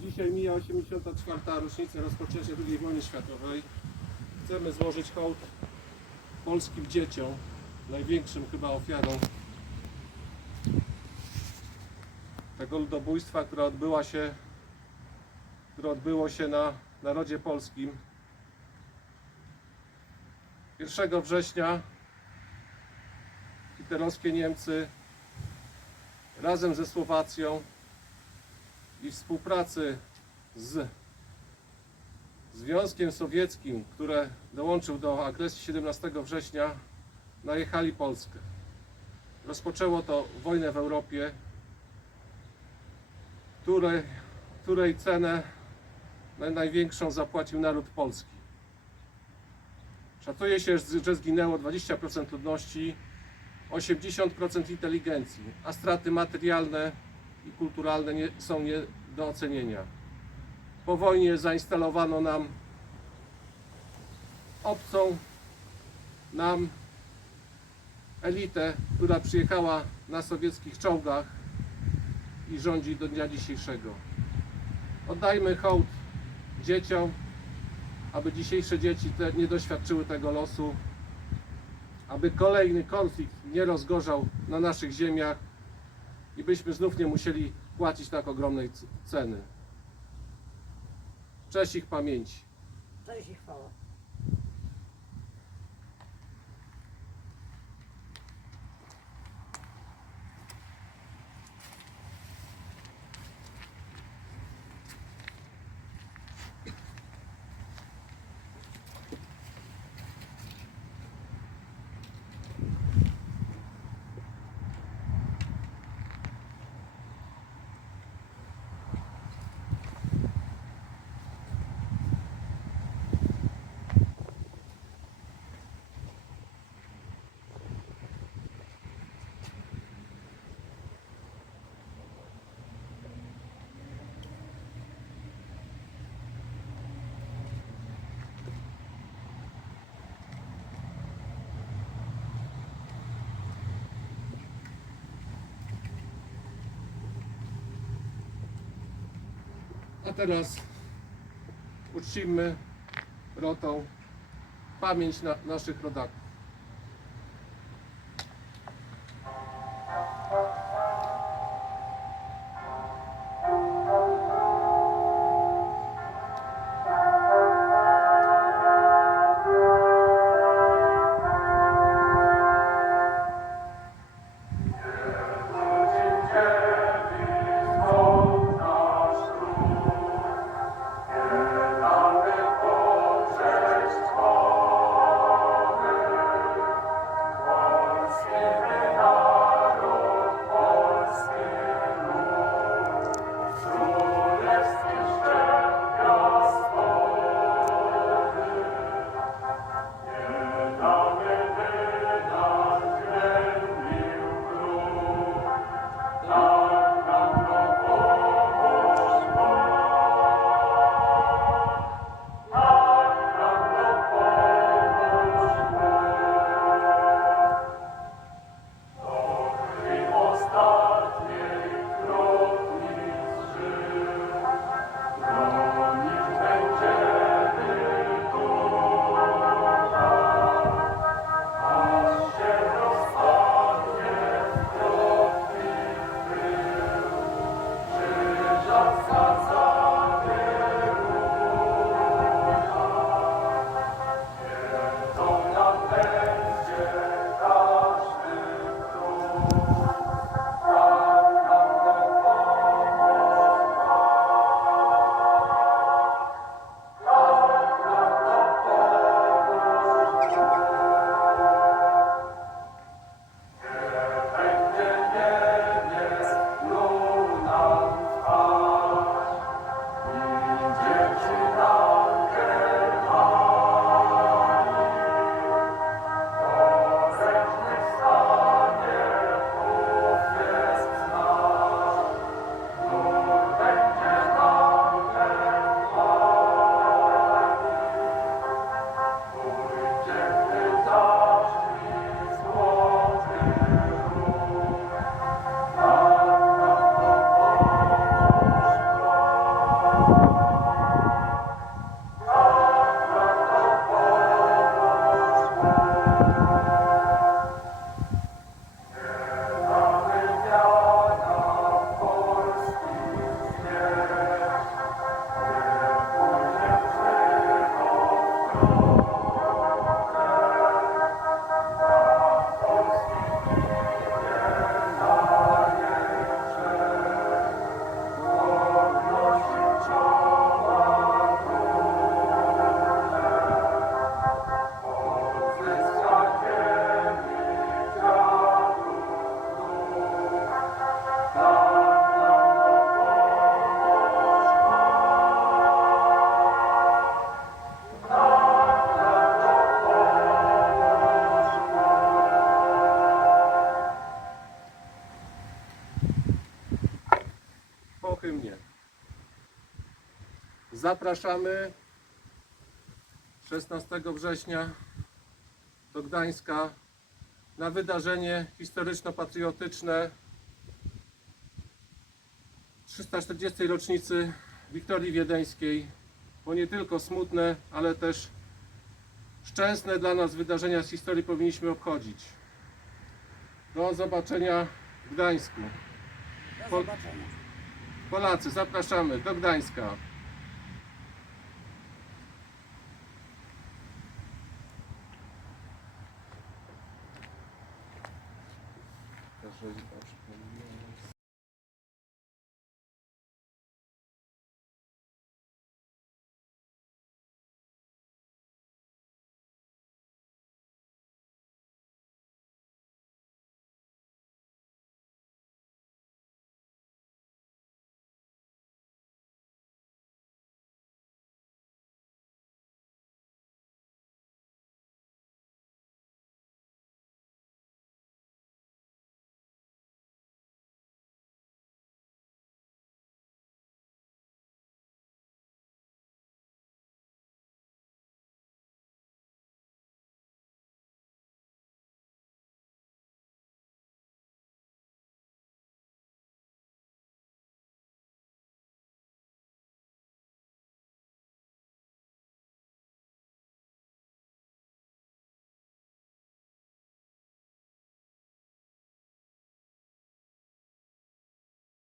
Dzisiaj mija 84. rocznica rozpoczęcia II wojny światowej. Chcemy złożyć hołd polskim dzieciom, największym chyba ofiarą tego ludobójstwa, które odbyła się, które odbyło się na narodzie polskim 1 września hitlerowskie Niemcy razem ze Słowacją i współpracy z Związkiem Sowieckim, które dołączył do agresji 17 września, najechali Polskę. Rozpoczęło to wojnę w Europie, której, której cenę naj- największą zapłacił naród polski. Szacuje się, że zginęło 20% ludności, 80% inteligencji, a straty materialne i kulturalne nie, są nie do ocenienia. Po wojnie zainstalowano nam obcą nam elitę, która przyjechała na sowieckich czołgach i rządzi do dnia dzisiejszego. Oddajmy hołd dzieciom, aby dzisiejsze dzieci te nie doświadczyły tego losu, aby kolejny konflikt nie rozgorzał na naszych ziemiach i byśmy znów nie musieli płacić tak ogromnej ceny. Cześć ich pamięci. Cześć i chwała. A teraz uczcimy rotą pamięć na naszych rodaków. Zapraszamy 16 września do Gdańska na wydarzenie historyczno-patriotyczne 340. rocznicy Wiktorii Wiedeńskiej, bo nie tylko smutne, ale też szczęsne dla nas wydarzenia z historii powinniśmy obchodzić. Do zobaczenia w Gdańsku. Do zobaczenia. Polacy, zapraszamy do Gdańska. щось бачу.